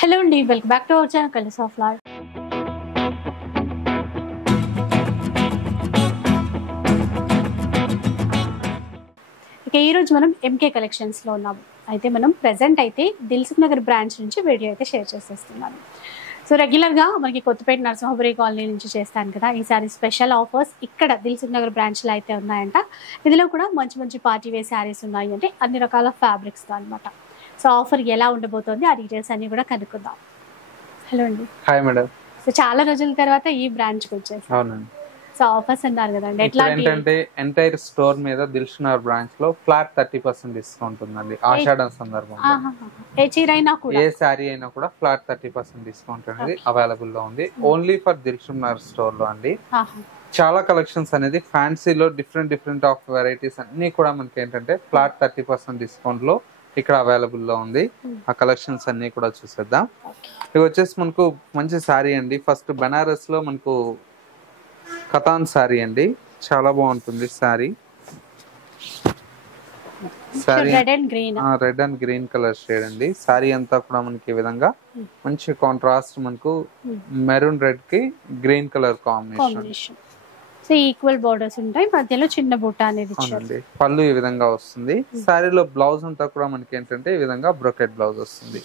Hello అండి, welcome back to our channel colours of life. ఇక ఈరోజు మనం ఎంకే కలెక్షన్స్లో ఉన్నాము. అయితే మనం ప్రజెంట్ అయితే దిల్సుఖ్ నగర్ బ్రాంచ్ నుంచి వీడియో అయితే షేర్ చేసేస్తున్నాను. సో రెగ్యులర్గా మనకి కొత్తపేట నరసింహపురి కాలనీ నుంచి చేస్తాను కదా, ఈసారి స్పెషల్ ఆఫర్స్ ఇక్కడ దిల్సుఖ్ నగర్ బ్రాంచ్లో అయితే ఉన్నాయంట. ఇందులో కూడా మంచి మంచి పార్టీ వేర్ శారీస్ ఉన్నాయి, అంటే అన్ని రకాల ఫ్యాబ్రిక్స్తో అనమాట. సో ఆఫర్ ఎలా ఉండబోతోంది, ఆ డీటెయిల్స్ అన్ని కూడా కనుక్కుందాం. హలో అండి. Hi madam. సో చాలా రోజుల తర్వాత ఈ బ్రాంచ్ కి వచ్చేసి అవునండి. సో ఆఫర్స్ అన్నారు కదండి, ఎట్లా ఏంటంటే ఎంటైర్ స్టోర్ మీద దిల్సుఖ్ నగర్ బ్రాంచ్ లో ఫ్లాట్ 30% డిస్కౌంట్ ఉందండి ఆషాఢం సందర్భంగా. ఏ చీర అయినా కూడా, ఏ శారీ అయినా కూడా ఫ్లాట్ 30% డిస్కౌంట్ అనేది అవైలబుల్ లో ఉంది. Only for Dilsukh Nagar store లో అండి. చాలా కలెక్షన్స్ అనేది ఫ్యాన్సీలో డిఫరెంట్ ఆఫ్ వెరైటీస్ అన్ని కూడా మనకి ఏంటంటే ఫ్లాట్ 30% డిస్కౌంట్ లో ఇక్కడ అవైలబుల్ లో ఉంది. ఆ కలెక్షన్స్ అన్ని కూడా చూసేద్దాం. ఇవి వచ్చేసి మనకు మంచి శారీ అండి. ఫస్ట్ బనారస్ లో మనకు కతాన్ శారీ అండి, చాలా బాగుంటుంది sari. Red and green colour shade అండి. శారీ అంతా కూడా మనకి ఈ విధంగా మంచి కాంట్రాస్ట్, మనకు మెరూన్ రెడ్ కి green colour combination. So equal borders ఉంటాయి, మధ్యలో చిన్న బుట్ట అనేది ఇచ్చారు. పళ్ళు ఈ విధంగా వస్తుంది. శారీలో బ్లౌజ్ అంతా కూడా మనకి ఏంటంటే ఈ విధంగా బ్రోకెట్ బ్లౌజ్ వస్తుంది.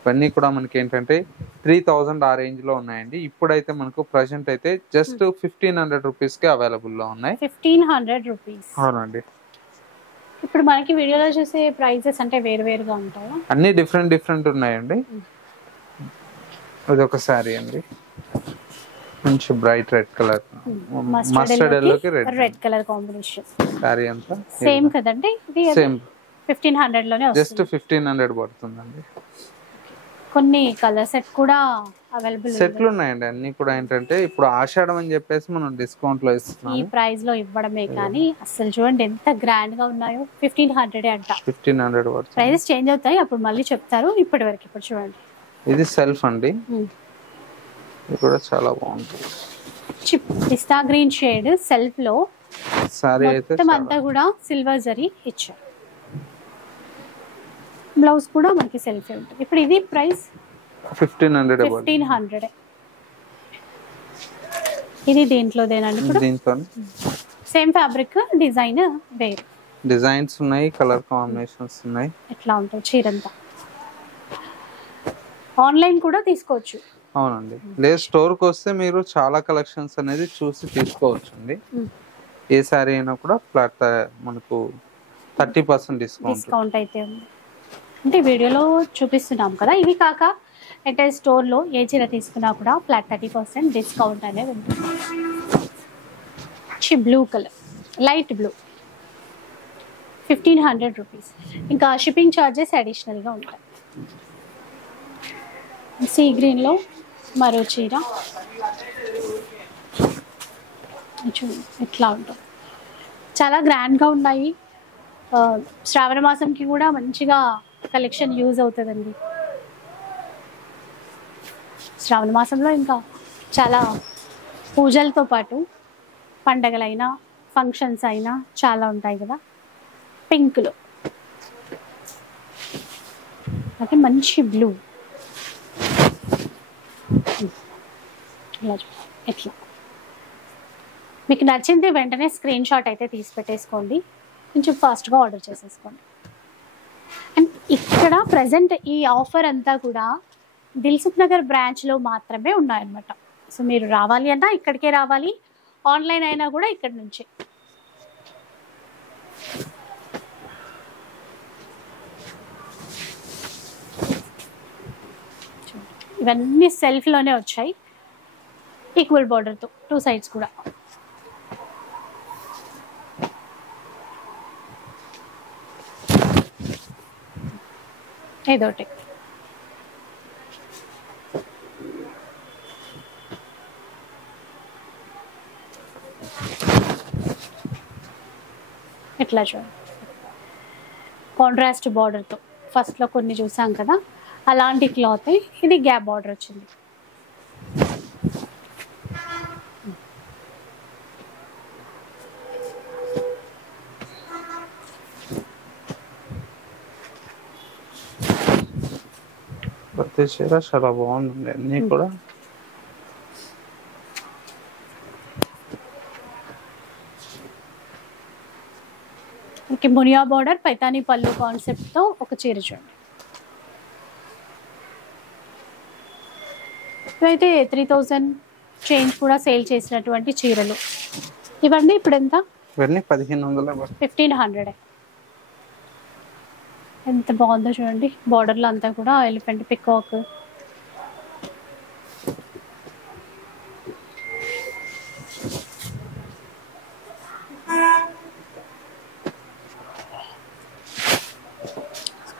ఇవన్నీ కూడా మనకి ఏంటంటే 3000 ఆ రేంజ్ లో ఉన్నాయండి. ఇప్పుడైతే మనకు ప్రెసెంట్ అయితే జస్ట్ 1500 రూపీస్ కి అవైలబుల్ లో ఉన్నాయి. 1500 రూపీస్. అవునండి. ఇప్పుడు మనకి వీడియోలో చూసే ప్రైజెస్ అంటే వేరుగా ఉంటాయా? అన్ని డిఫరెంట్ ఉన్నాయండి. ఇది ఒక శారీ అండి, మంచి బ్రైట్ రెడ్ కలర్, మస్టర్డ్ ఎల్లోకి రెడ్ కలర్ కాంబినేషన్. శారీ అంతా సేమ్ కదండి, సేమ్ 1500 లోనే జస్ట్ 1500 పడుతుందండి. కొన్ని కలర్ సెట్ కూడా అవైలబుల్ సెట్లు ఉన్నాయండి. అన్ని కూడా ఏంటంటే ఇప్పుడు ఆషాఢం అని చెప్పేసి మనం డిస్కౌంట్ లో ఇస్తున్నాం. ఈ ప్రైస్ లో ఇవ్వడమే కానీ అసలు చూడండి ఎంత గ్రాండ్ గా ఉన్నాయో. 1500 అంట. 1500 పడుతుంది. ప్రైజెస్ చేంజ్ అవుతాయి, అప్పుడు మళ్ళీ చెప్తారు. ఇప్పుడు చూడండి, ఇది సెల్ఫ్ అండి. ఇది కూడా చాలా బాగుంటుంది. పిస్తా గ్రీన్ షేడ్ సెల్ఫ్ లో సారీ అయితే మొత్తం అంతా కూడా సిల్వర్ జరీ ఇచ్చారు. బ్లౌజ్ కూడా మనకి సెల్ఫ్ ఉంటుంది. ఇప్పుడు ఇది ప్రైస్ 1500. ఇది దీంట్లోదేనండి. ఇప్పుడు దీంట్లో సేమ్ ఫ్యాబ్రిక్, డిజైన్ వేరు, డిజైన్స్ ఉన్నాయి, కలర్ కాంబినేషన్స్ ఉన్నాయి. ఎట్లా ఉంటుంది చీరంతా. ఆన్లైన్ కూడా తీసుకోవచ్చు. అవునండి. లేదు స్టోర్ కి వస్తే మీరు చాలా కలెక్షన్స్ అనేది చూసి తీసుకోవచ్చు అండి. ఏ సారీ అయినా కూడా ఫ్లాట్ మనకు 30% డిస్కౌంట్ అయితే ఉంది. అంటే వీడియోలో చూపిస్తున్నాం కదా, ఇవి కాక ఎంటైర్ స్టోర్ లో ఏ చీర తీసుకున్నా కూడా ఫ్లాట్ 30% డిస్కౌంట్ అనేది ఉంటుంది. Blue colour, light blue, 1500 rupees. ఇంకా షిప్పింగ్ ఛార్జెస్ అడిషనల్ గా ఉంటాయి. సీ గ్రీన్ లో మరో చీర ఎట్లా ఉంటుంది, చాలా గ్రాండ్ గా ఉన్నాయి. శ్రావణ మాసంకి కూడా మంచిగా కలెక్షన్ యూజ్ అవుతుందండి. శ్రావణ మాసంలో ఇంకా చాలా పూజలతో పాటు పండగలైనా ఫంక్షన్స్ అయినా చాలా ఉంటాయి కదా. పింక్లో అయితే మంచి బ్లూ, ఎట్లా మీకు నచ్చింది వెంటనే స్క్రీన్ షాట్ అయితే తీసి పెట్టేసుకోండి, కొంచెం ఫాస్ట్గా ఆర్డర్ చేసేసుకోండి. అండ్ ఇక్కడ ప్రజెంట్ ఈ ఆఫర్ అంతా కూడా దిల్సుఖ్ నగర్ బ్రాంచ్లో మాత్రమే ఉన్నాయన్నమాట. సో మీరు రావాలి అన్నా ఇక్కడికే రావాలి, ఆన్లైన్ అయినా కూడా ఇక్కడ నుంచి. ఇవన్నీ సెల్ఫ్లోనే వచ్చాయి, ఈక్వల్ బార్డర్తో 2 సైడ్స్ కూడా. ఏదోటి ఎట్లా చూడండి, కాంట్రాస్ట్ బార్డర్తో. ఫస్ట్లో కొన్ని చూసాం కదా అలాంటి క్లాత్, ఇది గ్యాప్ బార్డర్ వచ్చింది. ప్రతి చీర చాలా బాగుంది అన్ని కూడా. ఓకే, మునియా బార్డర్ పైతానీ పళ్ళు కాన్సెప్ట్ తో ఒక చీర చూడండి. ఇవైతే 3000 చేంజ్ కూడా సేల్ చేసినటువంటి చీరలు. ఇవన్నీ ఇప్పుడు ఎంత? ఇవన్నీ 1500. 1500. ఎంత బాగుందో చూడండి, బార్డర్లో అంతా కూడా ఎలిఫెంట్ పికాక్.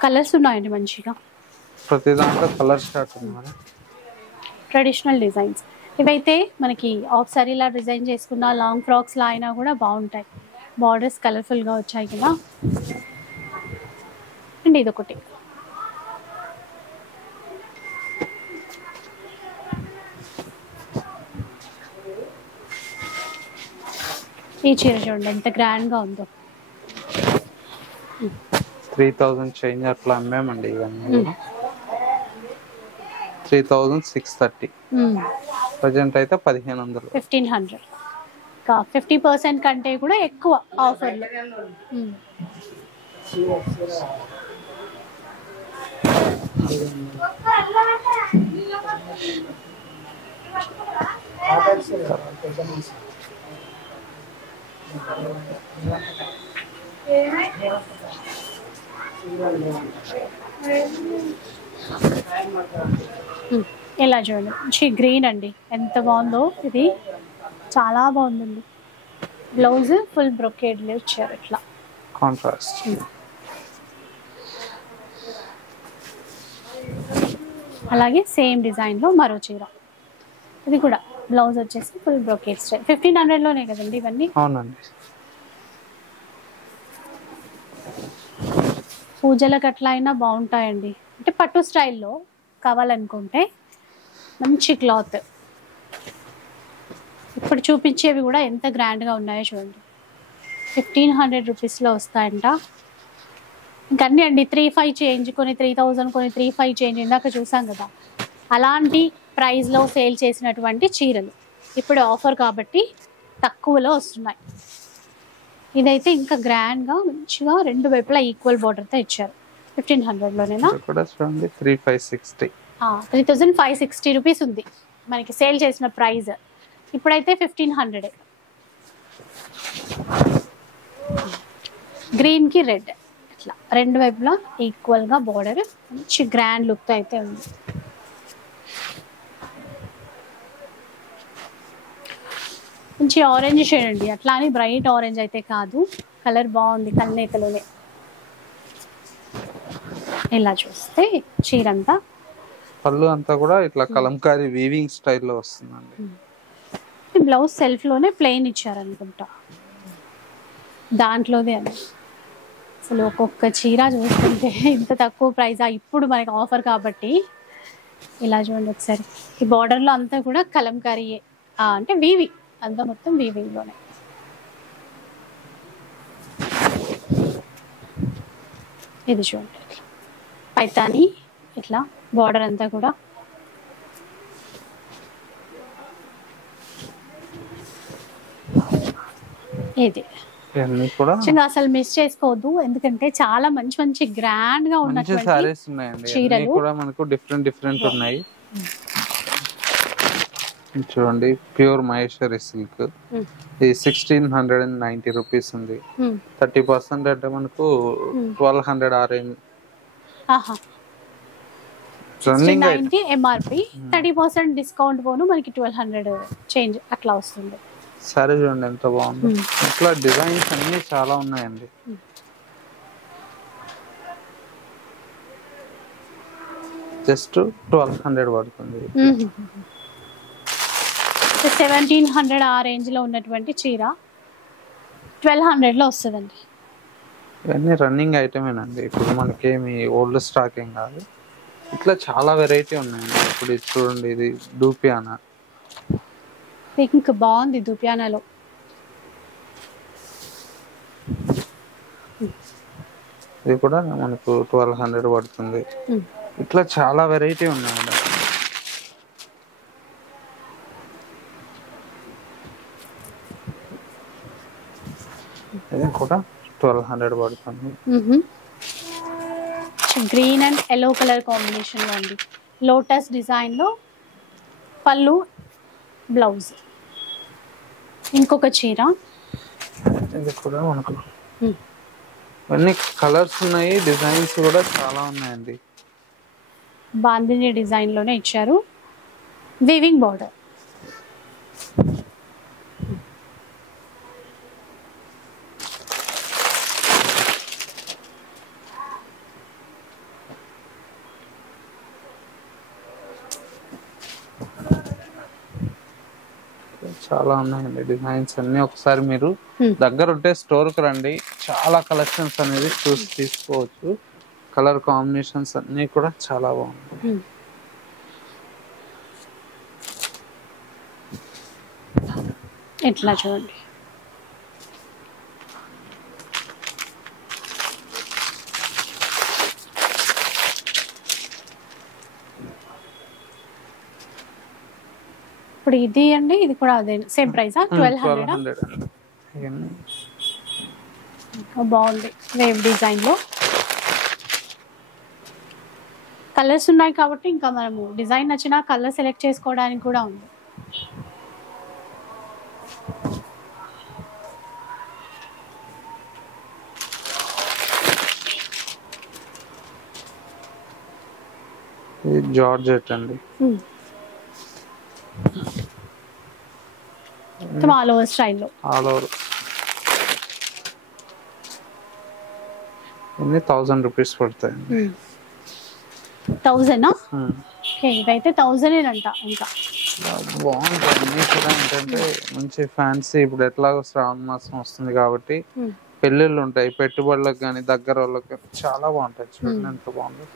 కలర్స్ ఉన్నాయండి మంచిగా, ప్రతి దాంట్లో కలర్ షార్ట్ ఉంది. ట్రెడిషనల్ డిజైన్స్ ఇవైతే మనకి ఆఫ్ సారీలా డిజైన్ చేసుకున్న లాంగ్ ఫ్రాక్స్ లా అయినా కూడా బాగుంటాయి. బార్డర్స్ కలర్ఫుల్గా వచ్చాయి కదా. అండ్ ఇదొకటి ఈ చీర చూడండి ఎంత గ్రాండ్గా ఉందో. 3000 చేంజ్ అట్లా అమ్మామండి ఇవన్నీ. 3630. ప్రజెంట్ అయితే 1500. 1500. 50% కంటే కూడా ఎక్కువ ఆఫర్లు. ఇలా చూడండి, మంచి గ్రీన్ అండి, ఎంత బాగుందో. ఇది చాలా బాగుందండి. బ్లౌజ్ ఫుల్ బ్రొకేడ్లో ఇచ్చారు ఇట్లా కాంట్రాస్ట్. అలాగే సేమ్ డిజైన్లో మరో చీర. ఇది కూడా బ్లౌజ్ వచ్చేసి ఫుల్ బ్రొకేడ్ స్టైల్. 1500లోనే కదండి ఇవన్నీ. అవునండి. పూజలకు అట్లా అయినా బాగుంటాయండి. అంటే పట్టు స్టైల్లో కావాలనుకుంటే మంచి క్లాత్. ఇప్పుడు చూపించేవి కూడా ఎంత గ్రాండ్గా ఉన్నాయో చూడండి. 1500 రూపీస్లో వస్తాయంట. ఇంకన్నీ అండి 35 చేంజ్, కొన్ని 3000, కొన్ని 35 చేంజ్. ఇందాక చూసాం కదా, అలాంటి ప్రైస్లో సేల్ చేసినటువంటి చీరలు ఇప్పుడు ఆఫర్ కాబట్టి తక్కువలో వస్తున్నాయి. ఇదైతే ఇంకా గ్రాండ్గా మంచిగా రెండు వైపులా ఈక్వల్ బార్డర్తో ఇచ్చారు. 1500లోనేనా? 3560. 3560 రూపీస్ ఉంది మనకి సేల్ చేసిన ప్రైస్. ఇప్పుడైతే 1500. గ్రీన్కి రెడ్ ఇట్లా రెండు వైపులా ఈక్వల్గా బార్డర్, మంచి గ్రాండ్ లుక్తో అయితే ఉంది. మంచి ఆరెంజ్ షేడ్ అండి, అట్లా అని బ్రైట్ ఆరెంజ్ అయితే కాదు, కలర్ బాగుంది కల్నేతలోనే. ఇలా చూస్తే చీరంతా పళ్ళు అంతా కూడా ఇట్లా కలంకారీ వీవింగ్ స్టైల్లో వస్తుందండి. బ్లౌజ్ సెల్ఫ్ లోనే ప్లెయిన్ ఇచ్చారనుకుంటా, దాంట్లోదే అని. అసలు ఒక్కొక్క చీర చూస్తుంటే ఇంత తక్కువ ప్రైజా ఇప్పుడు మనకి ఆఫర్ కాబట్టి. ఇలా చూడండి ఒకసారి, ఈ బార్డర్లో అంతా కూడా కలంకారీ అంటే వీవింగ్, అంతా మొత్తం వీవింగ్లోనే. ఇది చూడండి ఇట్లా పైతాని, ఇట్లా బార్డర్ అంతా కూడా. ఇది అసలు మిస్ చేసుకోవద్దు, ఎందుకంటే చాలా మంచి మంచి గ్రాండ్ గా ఉన్నటువంటి చీరలు కూడా మనకు డిఫరెంట్ ఉన్నాయి. చూడండి, ప్యూర్ మహేశ్వరి సిల్క్. ఇది 1690 రూపీస్ ఉంది. 30% అంటే మనకు 1200 ఆ రేంజ్. 1690 ఎంఆర్పి, 30% డిస్కౌంట్ పోను మనకి 1200 చేంజ్ అట్లా వస్తుంది. సరే చూడండి ఎంత బాగుంది. ఇట్లా డిజైన్స్ అన్ని చాలా ఉన్నాయండి. జస్ట్ 1200 పడుతుంది. 1700 ఆ రేంజ్ లో ఉన్నటువంటి చీర 1200 లో వస్తుందండి. ఇవన్నీ రన్నింగ్ ఐటమేనండి, ఇప్పుడు మనకేమి ఓల్డ్ స్టాక్ ఏం కాదు. ఇట్లా చాలా వెరైటీ ఉన్నాయండి. ఇప్పుడు ఇది చూడండి, ఇది డూపియానా పింక్ బాగుంది. దుపియానాలో ఇది కూడా మనకు 1200 పడుతుంది. ఇట్లా చాలా వెరైటీ ఉన్నాయండి. ఇది కూడా 1200 పడుతుంది. Green and yellow colour combination లో ఉంది. లోటస్ డిజైన్ లో పళ్ళు, బ్లౌజ్. ఇంకొక చీర. ఇది కూడా మనకు అన్ని కలర్స్ ఉన్నాయి, డిజైన్స్ కూడా చాలా ఉన్నాయండి. బాందిని డిజైన్ లోనే ఇచ్చారు, వీవింగ్ బార్డర్. చాలా ఉన్నాయండి డిజైన్స్ అన్ని. ఒకసారి మీరు దగ్గర ఉంటే స్టోర్ కి రండి, చాలా కలెక్షన్స్ అనేది చూసి తీసుకోవచ్చు. కలర్ కాంబినేషన్స్ అన్ని కూడా చాలా బాగున్నాయి. ఇట్లా చూడండి. ఇప్పుడు ఇది అండి, ఇది కూడా అదే సేమ్ ప్రైస్. 1200. బాగుంది వేవ్ డిజైన్ లో. కలర్స్ ఉన్నాయి కాబట్టి ఇంకా మనము డిజైన్ నచ్చిన కలర్ సెలెక్ట్ చేసుకోవడానికి కూడా ఉంది. ఇది జార్జెట్ అండి. ఆల్ ఓవర్ స్టైల్లో. All over. ఇన్ని 1000 రూపీస్ పడతాయండి. 1000. ఓకే, ఇదైతే 1000 అంట. ఇంకా బాగుంటాయి అన్ని కూడా. ఏంటంటే మంచి ఫ్యాన్సీ. ఇప్పుడు ఎట్లాగో శ్రావణ మాసం వస్తుంది కాబట్టి పెళ్ళిళ్ళు ఉంటాయి, పెట్టుబడులకు కానీ దగ్గర వాళ్ళకి చాలా బాగుంటాయి. చూడండి ఎంత బాగుంది.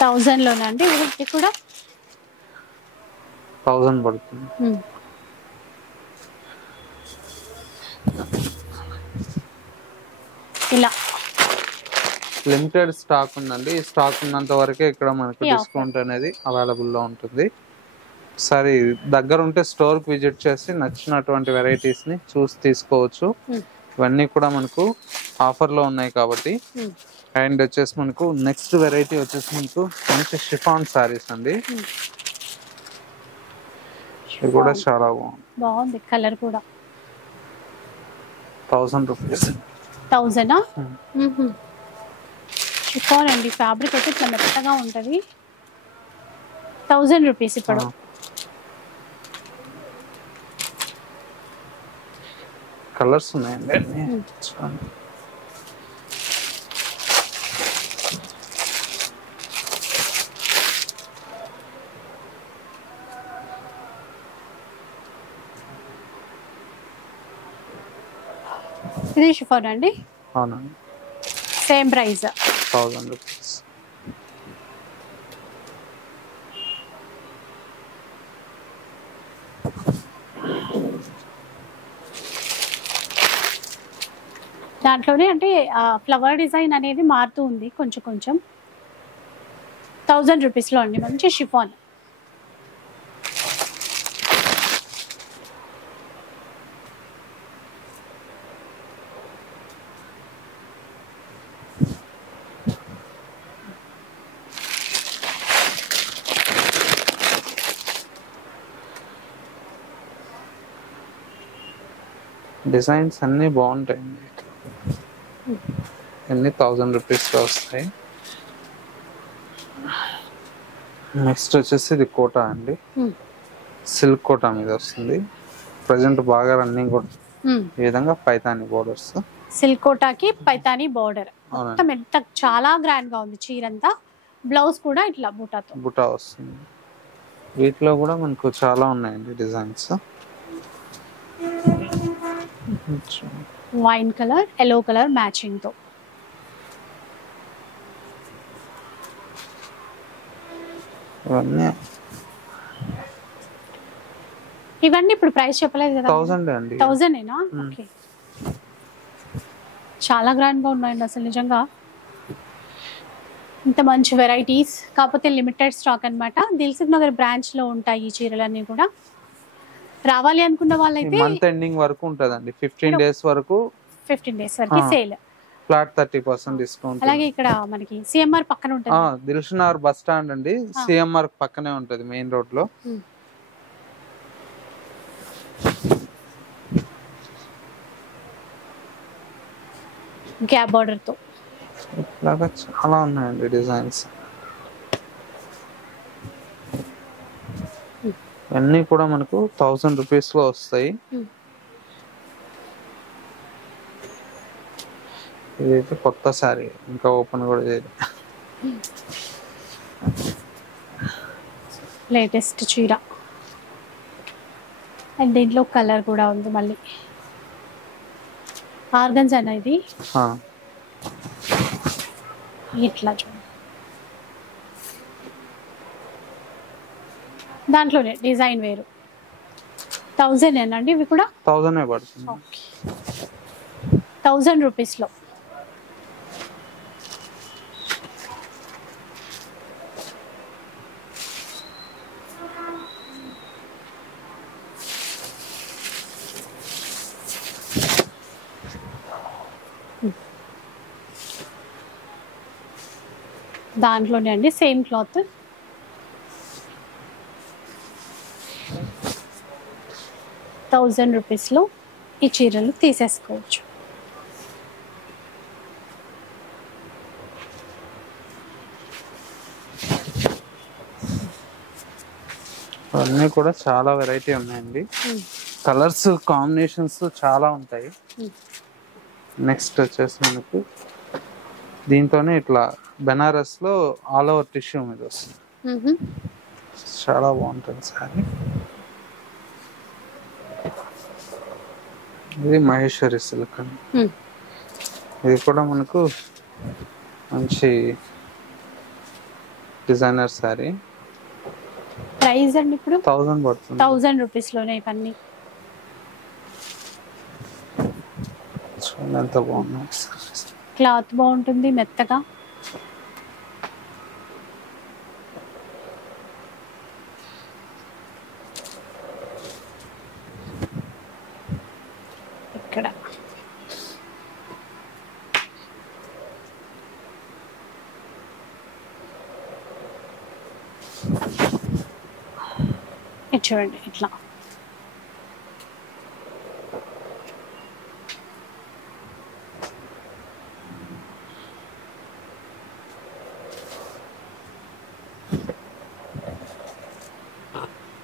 1000 లోనే అండి. ఇది కూడా 1000 పడుతుంది. ఇలా లిమిటెడ్ స్టాక్ ఉందండి. ఈ స్టాక్ ఉన్నంత వరకే ఇక్కడ మనకు డిస్కౌంట్ అనేది అవైలబుల్ లో ఉంటుంది. సరే, దగ్గర ఉంటే స్టోర్ కి విజిట్ చేసి నచ్చినటువంటి వెరైటీస్ ని చూసి తీసుకోవచ్చు. ఇవన్నీ కూడా మనకు ఆఫర్ లో ఉన్నాయి కాబట్టి. అండ్ వచ్చేసి మనకు నెక్స్ట్ వెరైటీ వచ్చేసి మనకు మంచి షిఫాన్ సారీస్ అండి. ఇది కూడా చాలా బాగుంది. కలర్ కూడా 1000 రూపీస్. 1000. షిఫాన్ అండి. ఫ్యాబ్రిక్ అయితే ఇట్లా మెత్తగా ఉంటుంది. 1000 రూపీస్. ఇప్పుడు కలర్స్ ఉన్నాయండి. ఇది షిఫాన్ అండి. అవునండి. Same price 1000 rupees. దాంట్లోనే అంటే ఫ్లవర్ డిజైన్ అనేది మారుతూ ఉంది కొంచెం కొంచెం. 1000 రూపీస్లో అండి. మంచి షిఫాన్. డిజైన్స్ అన్ని బాగుంటాయండి. అన్ని 1000 రూపీస్ లో వస్తాయి. నెక్స్ట్ వచ్చేసి ఇది కోటా అండి. సిల్క్ కోటా మీద వస్తుంది. ప్రజెంట్ బాగా రన్నింగ్ కూడా. ఈ విధంగా పైతాని బోర్డర్స్. సిల్క్ కోటాకి పైతాని బోర్డర్ మొత్తం ఎంత చాలా గ్రాండ్ గా ఉంది. చీరంతా బ్లౌజ్ కూడా ఇట్లా బుటా వస్తుంది. వీటిలో కూడా మనకు చాలా ఉన్నాయండి designs. Wine colour, yellow colour matching తో. ఇవన్నీ ఇప్పుడు ప్రైస్ చెప్పలేదు కదా. 1000 అండి. 1000ఏనా? ఓకే. చాలా గ్రాండ్ గా ఉన్నాయండి అసలు నిజంగా. ఇంత మంచి వెరైటీస్, కాకపోతే లిమిటెడ్ స్టాక్ అన్నమాట. దిల్సుఖ్ నగర్ బ్రాంచ్ లో ఉంటాయి ఈ చీరలన్నీ కూడా. రావాలి అనుకున్న వాళ్ళైతే మంత్ ఎండింగ్ వరకు ఉంటదండి, 15 డేస్ వరకు. 15 డేస్ వరకు సేల్. Flat 30% discount. అలాగే ఇక్కడ మనకి సిఎంఆర్ పక్కన ఉంటుంది. దిల్సుఖ్ నగర్ బస్ స్టాండ్ అండి, సిఎంఆర్ పక్కనే ఉంటది మెయిన్ రోడ్ లో. గ్యాప్ బార్డర్ తో ఇలాగా చాలా ఉన్నాయండి డిజైన్స్. అన్నీ కూడా మనకు 1000 రూపీస్ లో వస్తాయి. ఇదైతే కొత్త సారీ, ఇంకా ఓపెన్ కూడా చేయలేదు. లేటెస్ట్ చీర అండ్ దీంట్లో కలర్ కూడా ఉంది మళ్ళీ. ఆర్గన్స్ అనేది ఇట్లా చూడండి, దాంట్లోనే డిజైన్ వేరు. 1000 ఏనండి ఇవి కూడా? 1000 పడుతుంది. 1000 రూపీస్ లో. దాంట్లోనే అండి సేమ్ క్లాత్. ₹1000 లో ఈ చీరలు తీసేసుకోవచ్చు. అన్నీ కూడా చాలా వెరైటీ ఉన్నాయండి. కలర్స్ కాంబినేషన్స్ చాలా ఉంటాయి. నెక్స్ట్ వచ్చేసి మనకు దీంతోనే ఇట్లా బెనారస్ లో ఆల్ ఓవర్ టిష్యూ మీద వస్తుంది. చాలా బాగుంటుంది సారీ. ఇది మహేశ్వరి సిల్క్ అండి. ఇది కూడా మనకు మంచి డిజైనర్ సారీ. ప్రైస్ అండి ఇప్పుడు 1000 పడుతుంది. 1000 రూపీస్ లోనే ఇవన్నీ. చూడండి ఎంత బాగున్నాయి. క్లాత్ బాగుంటుంది మెత్తగా. ఇక్కడ చూడండి ఇట్లా.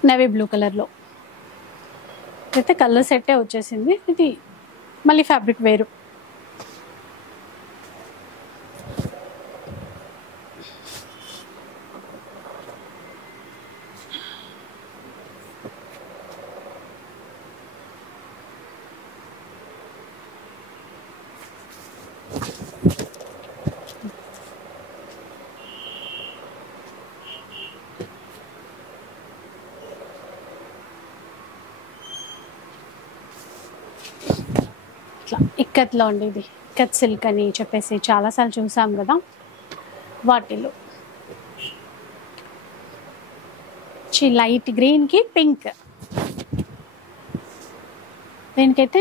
నేవీ బ్లూ కలర్ లో అయితే కలర్ సెట్టే వచ్చేసింది. ఇది మళ్ళీ ఫ్యాబ్రిక్ వేరు. ఇక్కత్లో అండి, ఇది ఇక్కత్ సిల్క్ అని చెప్పేసి చాలాసార్లు చూసాం కదా. వాటిలో లైట్ గ్రీన్ కి పింక్. దీనికైతే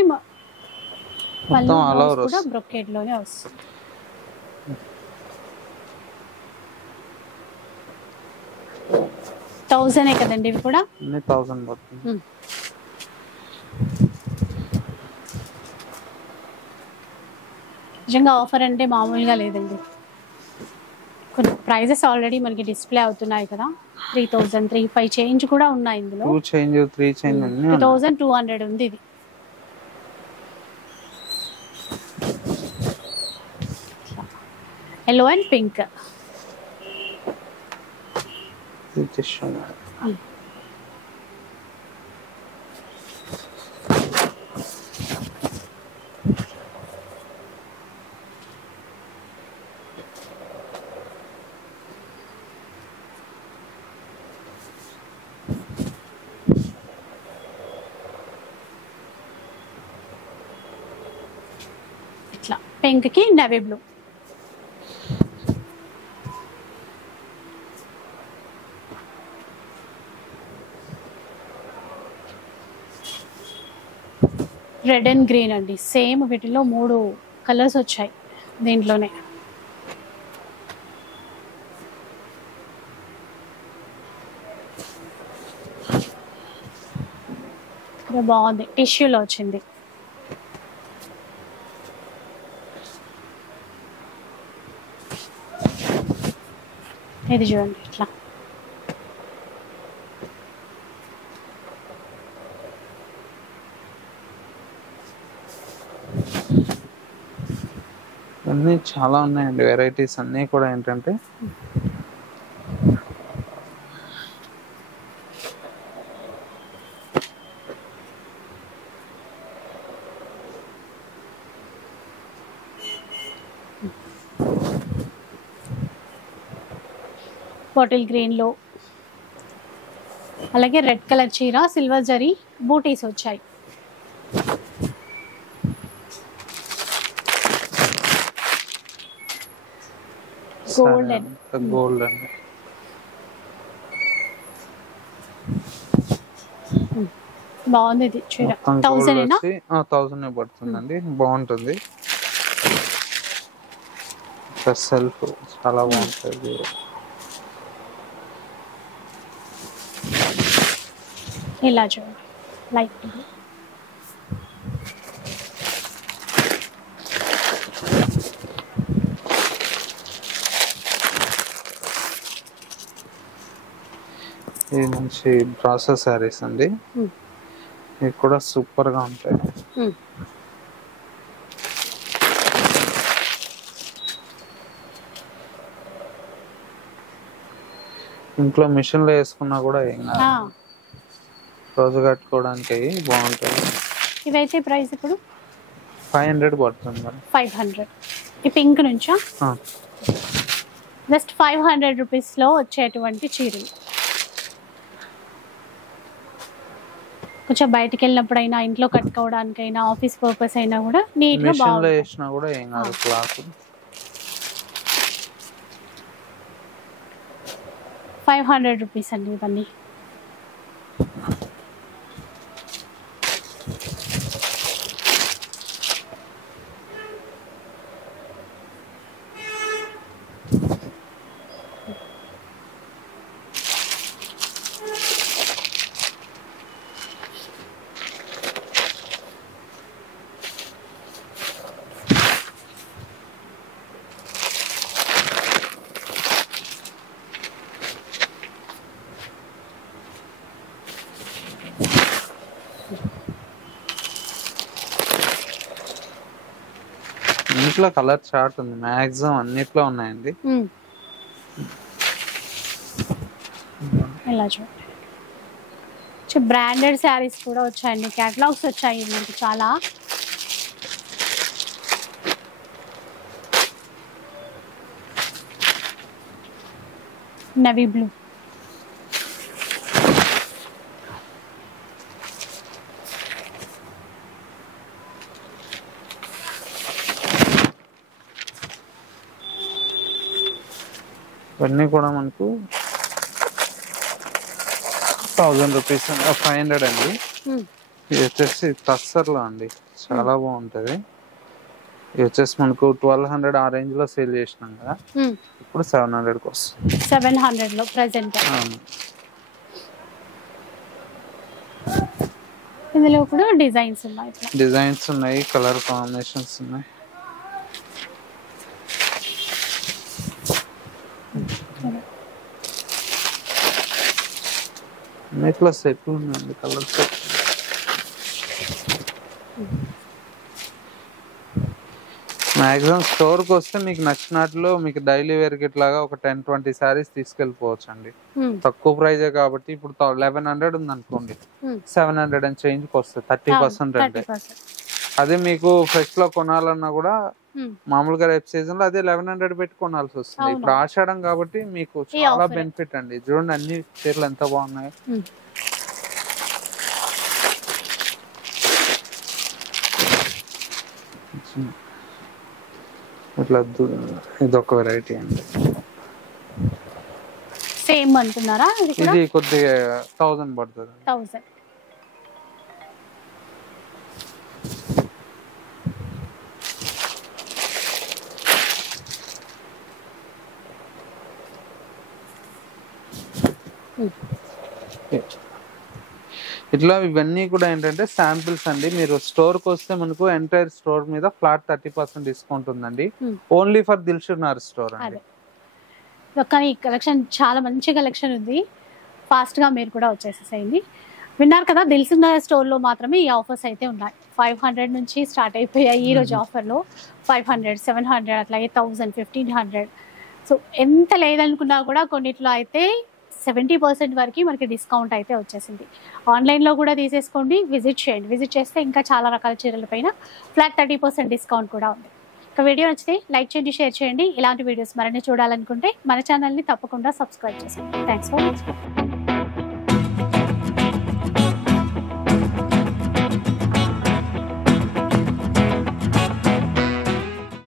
కూడా బ్రొకేడ్ లోనే వస్తుంది. $1000 కదండి ఇవి కూడా? 1000 పడుతుంది. నిజంగా ఆఫర్ అంటే మామూలుగా లేదండి. కొన్ని ప్రైజెస్ ఆల్రెడీ మనకి డిస్ప్లే అవుతున్నాయి కదా. 3000, 35 చేంజ్ కూడా ఉన్నాయి ఇందులో. 2 చేంజ్ 3 చేంజ్ 2200 ఉంది ఇది. Yellow and pink. ఇట్లా పింక్ కి navy blue. Red and green అండి, సేమ్ వీటిలో 3 కలర్స్ వచ్చాయి దీంట్లోనే. ఇది బాగుంది, టిష్యూలో వచ్చింది. ఇది చూడండి ఇట్లా. అన్నీ చాలా ఉన్నాయండి వెరైటీస్ అన్నీ కూడా. ఏంటంటే బాటిల్ గ్రీన్ లో, అలాగే రెడ్ కలర్ చీర, సిల్వర్ జరీ బూటీస్ వచ్చాయి. గోల్డెన్ గోల్డెన్ బాగుంది. ఇది చీర 1000 పడుతుందండి. బాగుంటుంది. సెల్ఫ్ చాలా బాగుంటుంది. ఇలా చూడండి లైట్. ఇది మంచి ప్రాసెస్ శారీస్ అండి. ఇవి కూడా సూపర్ గా ఉంటాయి. ఇంట్లో మిషన్ లో వేసుకున్నా కూడా ఏం కాదు, రోజు కట్టుకోవడానికి బాగుంటుంది. ఇవైతే ప్రైస్ ఇప్పుడు 500 పడుతుంది మేడం. 500. ఈ పింక్ నుంచా? జస్ట్ 500 రూపీస్ లో వచ్చేటువంటి చీరలు. కొంచెం బయటికి వెళ్ళినప్పుడైనా, ఇంట్లో కట్టుకోవడానికైనా, ఆఫీస్ పర్పస్ అయినా కూడా నీట్ గా బాగుంటుంది. వేసినా కూడా ఏం కాదు. క్లాత్ 500 రూపీస్ అండి ఇవన్నీ. ఇంట్లో కలర్ చార్ట్ ఉంది, మాక్సిమం అన్నిట్లో ఉన్నాయండి. ఇలా చూడండి, బ్రాండెడ్ శారీస్ కూడా వచ్చాయండి, క్యాటలాగ్స్ వచ్చాయి మనకి చాలా. నవీ బ్లూ, ఇవన్నీ కూడా మనకు 1000 రూపీస్, 500 అండి. ఇది వచ్చేసి టస్సర్లో అండి, చాలా బాగుంటది. ఇది వచ్చేసి మనకు 1200 ఆ రేంజ్ లో సేల్ చేసినాం కదా, ఇప్పుడు 700 వస్తుంది. 700 లో ప్రెసెంట్. ఇందులో కూడా డిజైన్స్ ఉన్నాయి, డిజైన్స్ ఉన్నాయి, కలర్ కాంబినేషన్స్ ఉన్నాయి. అన్నిట్లో సెట్ ఉందండి, కలర్ సెట్. మాక్సిమం స్టోర్కి వస్తే మీకు నచ్చినట్లు మీకు డైలీ వేర్ కి ఇట్లాగా ఒక 10-20 శారీస్ తీసుకెళ్ళిపోవచ్చు అండి. తక్కువ ప్రైజే కాబట్టి. ఇప్పుడు 1100 ఉంది అనుకోండి, 700 అండ్ చేంజ్ కి వస్తుంది, 30% అంటే. అదే మీకు ఫ్రెష్ లో కొనాలన్నా కూడా మామూలుగా రేపు సీజన్ లో అదే 1100 పెట్టి కొనాల్సి వస్తుంది. ఇప్పుడు ఆషాఢం కాబట్టి మీకు చాలా బెనిఫిట్ అండి. చూడండి అన్ని చీరలు ఎంత బాగున్నాయి. ఇట్లా ఇదొక వెరైటీ అండి. సేమ్ అంటున్నారా? ఇది కొద్దిగా 1000 పడుతుంది. 1000. ఇట్లా ఇవన్నీ కూడా ఏంటంటే శాంపిల్స్ అండి. మీరు స్టోర్కి వస్తే మనకు ఎంటైర్ స్టోర్ మీద ఫ్లాట్ 30% డిస్కౌంట్ ఉందండి. Only for Dilsukh Nagar store అండి. కానీ ఈ కలెక్షన్ చాలా మంచి కలెక్షన్ ఉంది. ఫాస్ట్గా మీరు కూడా వచ్చేసేసేయండి. విన్నారు కదా, దిల్సుఖ్ నగర్ స్టోర్లో మాత్రమే ఈ ఆఫర్స్ అయితే ఉన్నాయి. 500 నుంచి స్టార్ట్ అయిపోయాయి ఈ రోజు ఆఫర్లో. 500, 700, అట్లాగే 1000, 1500. సో ఎంత లేదనుకున్నా కూడా కొన్నిట్లో అయితే 70% వరకు మనకి డిస్కౌంట్ అయితే వచ్చేసింది. ఆన్లైన్లో కూడా తీసేసుకోండి, విజిట్ చేయండి. విజిట్ చేస్తే ఇంకా చాలా రకాల చీరల పైన ఫ్లాట్ 30% డిస్కౌంట్ కూడా ఉంది. ఇక వీడియో నచ్చితే లైక్ చేయండి, షేర్ చేయండి. ఇలాంటి వీడియోస్ మరిన్ని చూడాలనుకుంటే మన ఛానల్ని తప్పకుండా సబ్స్క్రైబ్ చేసుకోండి. Thanks for watching.